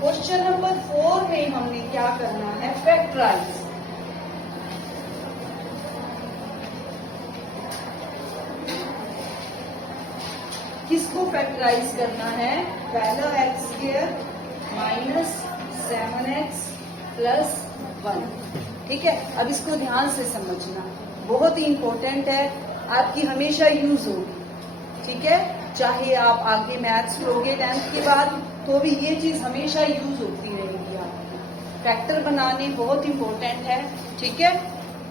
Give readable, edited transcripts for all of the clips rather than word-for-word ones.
Question number 4 में हमने क्या करना है, फैक्टराइज। किसको फैक्टराइज करना है, 12x² माइनस 7x प्लस 1। ठीक है, अब इसको ध्यान से समझना, बहुत ही इंपॉर्टेंट है, आपकी हमेशा यूज होगी। ठीक है, चाहे आप आगे मैथ्स लोगे 10th के बाद, तो भी ये चीज हमेशा यूज होती रहेगी आपकी। फैक्टर बनाने बहुत इंपॉर्टेंट है। ठीक है,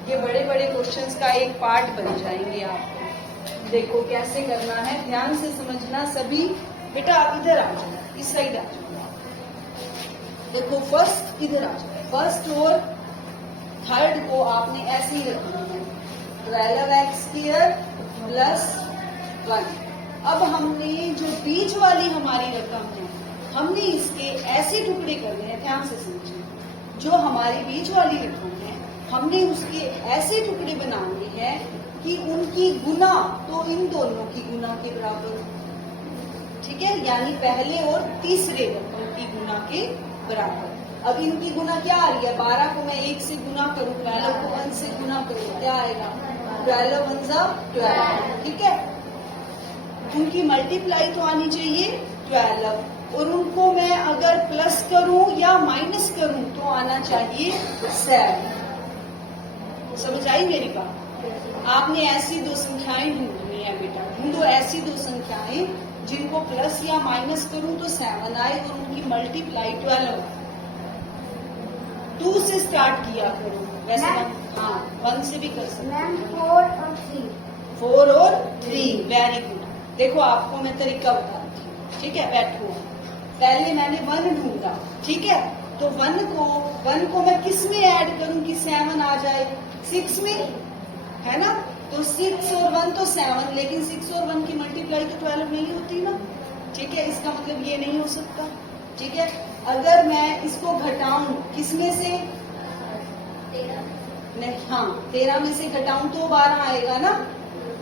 ये बड़े बड़े क्वेश्चंस का एक पार्ट बन जाएंगे आपको। देखो कैसे करना है, ध्यान से समझना सभी। बेटा आप इधर आ जाओ, इस साइड आ जाओ। देखो फर्स्ट इधर आ जाओ, फर्स्ट और थर्ड को आपने ऐसे ही रखना है, 12x² प्लस 1। अब हमने जो बीच वाली हमारी रकम है, हमने इसके ऐसे टुकड़े करने हैं, ध्यान से समझिए। जो हमारी बीच वाली रकम है, हमने उसके ऐसे टुकड़े बनाने हैं कि उनकी गुना तो इन दोनों की गुना के बराबर हो। ठीक है, यानी पहले और तीसरे रकम की गुना के बराबर। अब इनकी गुना क्या आ रही है, 12 को मैं 1 से गुना करूं, 12 को 1 से गुना करूं, क्या आएगा, 12 1 12। ठीक है, उनकी मल्टीप्लाई तो आनी चाहिए 12, और उनको मैं अगर प्लस करूं या माइनस करूं तो आना चाहिए 7। समझ आई मेरी बात? आपने ऐसी दो संख्याएं ढूंढनी है बेटा, ढूंढो ऐसी दो संख्याएं जिनको प्लस या माइनस करूं तो 7 आए और उनकी मल्टीप्लाई 12। 2 से स्टार्ट किया करो, वैसे हाँ 1 से भी कर सकते हैं। 4 और 3, वेरी गुड। देखो आपको मैं तरीका बताती हूँ। ठीक है, बैठो। पहले मैंने 1 ढूंढा, ठीक है, तो 1 को मैं किस में ऐड करूं कि 7 आ जाए, 6 में, है ना। तो 6 और 1 तो 7, लेकिन 6 और 1 की मल्टीप्लाई तो 12 नहीं होती ना। ठीक है, इसका मतलब ये नहीं हो सकता। ठीक है, अगर मैं इसको घटाऊं किसमें से, नहीं, हाँ 13 में से घटाऊं तो 12 आएगा ना।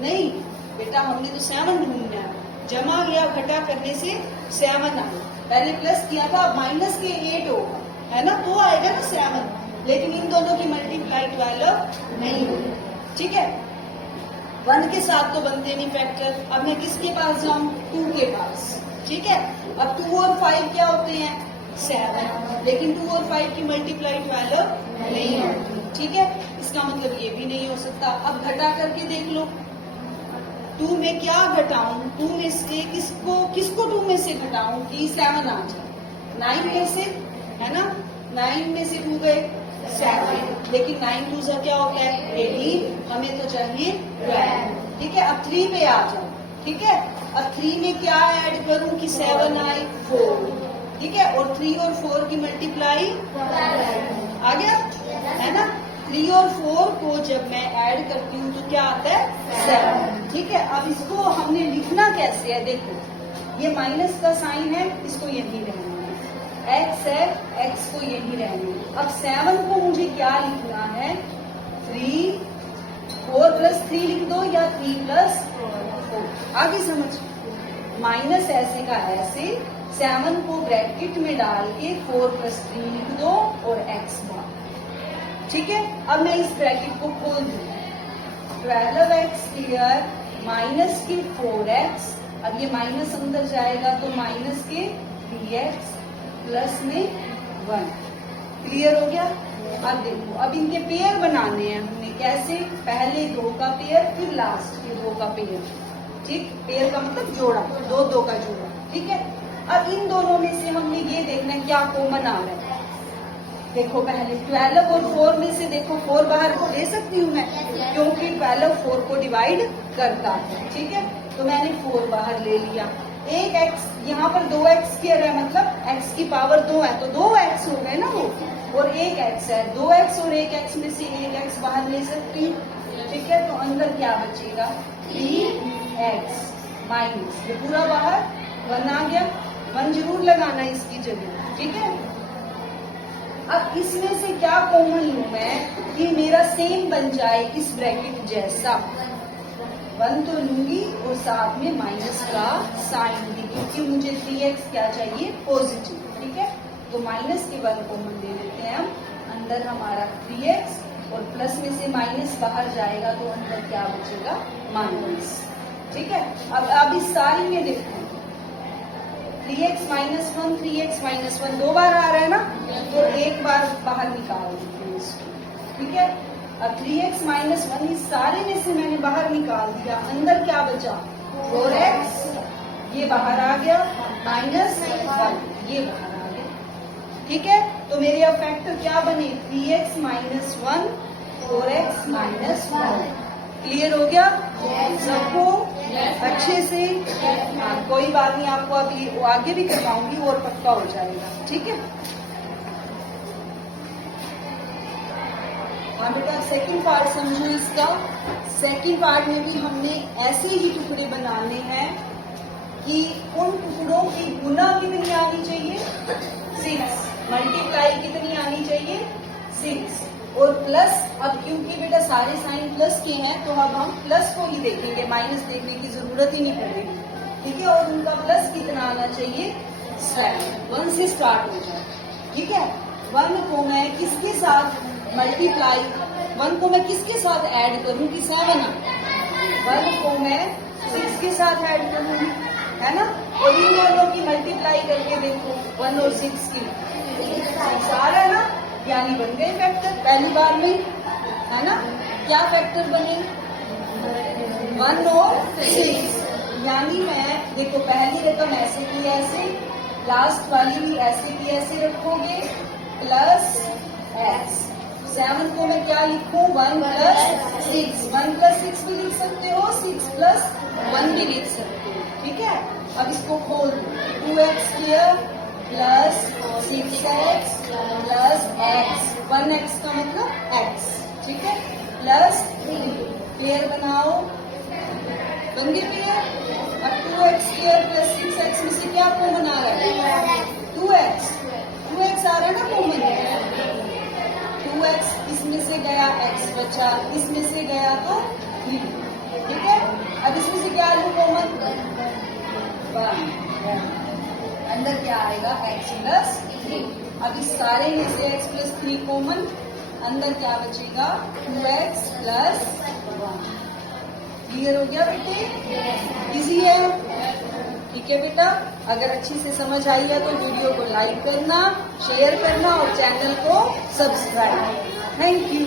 नहीं बेटा, हमने तो 7 ढूंढना है। जमा या घटा करने से 7 आए, पहले प्लस किया था, माइनस के 8 होगा, है ना, तो आएगा ना 7। लेकिन इन दोनों की मल्टीप्लाई 12 नहीं होगी। ठीक है, 1 के साथ तो बनते नहीं फैक्टर। अब मैं किसके पास जाऊं, 2 के पास। ठीक है, अब 2 और 5 क्या होते हैं, 7, लेकिन 2 और 5 की मल्टीप्लाई 12 नहीं होती। ठीक है, इसका मतलब ये भी नहीं हो सकता। अब घटा करके देख लो, 2 में क्या घटाऊं, 2 में से किसको 2 में से घटाऊं कि 7 आ जाए, 9 में से, है ना। 9 में से 2 गए 7, लेकिन 9 2 से क्या होता है 18, हमें तो चाहिए 12। ठीक है, अब 3 पे आ जाओ। ठीक है, अब 3 में क्या ऐड करूं कि 7 आए, 4। ठीक है, और 3 और 4 की मल्टीप्लाई आ गया, है ना। 3 और 4 को जब मैं ऐड करती हूँ तो क्या आता है 7। ठीक है, अब इसको हमने लिखना कैसे है, देखो ये माइनस का साइन है, इसको यही रहना है, x है, x को यही रहना है। अब 7 को मुझे क्या लिखना है, 3, 4 प्लस 3 लिख दो या 3 प्लस 4, आगे समझ। माइनस ऐसे का ऐसे, 7 को ब्रैकेट में डाल के 4 प्लस 3 लिख दो और x बार। ठीक है, अब मैं इस ब्रैकेट को खोल दूंगा, 12x² माइनस के 4x, अब ये माइनस अंदर जाएगा तो माइनस के 3x प्लस में 1। क्लियर हो गया? अब देखो, अब इनके पेयर बनाने हैं हमने, कैसे, पहले 2 का पेयर, फिर लास्ट के 2 का पेयर। ठीक, पेयर का मतलब जोड़ा, 2 का जोड़ा। ठीक है, अब इन दोनों में से हमने ये देखना है क्या कॉमन आ रहा है। देखो पहले 12 और 4 में से देखो 4 बाहर को ले सकती हूँ मैं, क्योंकि 12 4 को डिवाइड करता है। ठीक है, तो मैंने 4 बाहर ले लिया। एक x, यहाँ पर 2x² है, मतलब x की पावर 2 है, तो 2x हो गए ना वो, और एक x है, 2x और एक x में से एक x बाहर ले सकती हूँ। ठीक है, तो अंदर क्या बचेगा, 3x माइनस, ये पूरा बाहर 1 आ गया। 1 जरूर लगाना इसकी जगह। ठीक है, अब इसमें से क्या कॉमन लूं मैं कि मेरा सेम बन जाए इस ब्रैकेट जैसा। 1 तो लूंगी और साथ में माइनस का साइन भी, क्योंकि मुझे 3x क्या चाहिए, पॉजिटिव। ठीक है, तो माइनस के 1 कॉमन ले लेते हैं हम, अंदर हमारा 3x और प्लस में से माइनस बाहर जाएगा तो अंदर क्या बचेगा, माइनस। ठीक है, अब इस सारी में देखो 3x माइनस 1, 3x माइनस 1 दो बार आ रहा है ना, तो एक बार बाहर निकाल देते हैं इसको। ठीक है, अब 3x माइनस 1 इस सारे में से मैंने बाहर निकाल दिया, अंदर क्या बचा 4x, ये बाहर आ गया, माइनस 1 ये बाहर आ गया। ठीक है, तो मेरे अब फैक्टर क्या बने 3x minus 1, 4x minus 1। Clear हो गया सबको अच्छे से? हाँ, कोई बात नहीं, आपको अभी आगे भी करवाऊंगी और पक्का हो जाएगा। ठीक है, हाँ बेटा सेकंड पार्ट समझो इसका। सेकंड पार्ट में भी हमने ऐसे ही टुकड़े बनाने हैं कि उन टुकड़ों की गुना कितनी आनी चाहिए 6, मल्टीप्लाई कितनी आनी चाहिए 6 और प्लस। अब क्योंकि बेटा सारे साइन प्लस के हैं तो अब हम प्लस को ही देखेंगे, माइनस देखने की जरूरत ही नहीं पड़ेगी। ठीक है, और उनका प्लस कितना आना चाहिए 7, 1 से स्टार्ट हो जाए। ठीक है, 1 को मैं किसके साथ मल्टीप्लाई, 1 को मैं किसके साथ ऐड करूं कि 7 1 को मैं 6 के साथ ऐड करूंगी, है ना। और इन दोनों की मल्टीप्लाई करके देखो 1 और 6 की 6 आ रहा है ना, यानी बन गए फैक्टर पहली बार में, है ना। क्या फैक्टर बने 1 और 6, यानी मैं देखो पहली रकम ऐसे की ऐसे, लास्ट वाली भी ऐसे की ऐसे रखोगे प्लस x। 7 को मैं क्या लिखूं 1 प्लस 6, 1 प्लस 6 भी लिख सकते हो, 6 प्लस 1 भी लिख सकते हो। ठीक है, अब इसको खोल दो 2x square plus 6x plus x, 1x का मतलब x। ठीक है, प्लस 3 क्लियर बनाओ, बन गए क्लियर। अब 2x स्क्वायर प्लस 6x में से क्या कॉमन आ रहा है 2x, 2x आ रहा है ना कॉमन, 2x इसमें से गया x बचा, इसमें से गया तो 3। ठीक है, अब इसमें से क्या लूं कॉमन 1, अंदर क्या आएगा x प्लस 3। अब इस सारे में से x प्लस 3 कॉमन, अंदर क्या बचेगा 2x प्लस 1। क्लियर हो गया बेटे, इजी है। ठीक है बेटा, अगर अच्छी से समझ आई है तो वीडियो को लाइक करना, शेयर करना और चैनल को सब्सक्राइब करना। Thank you.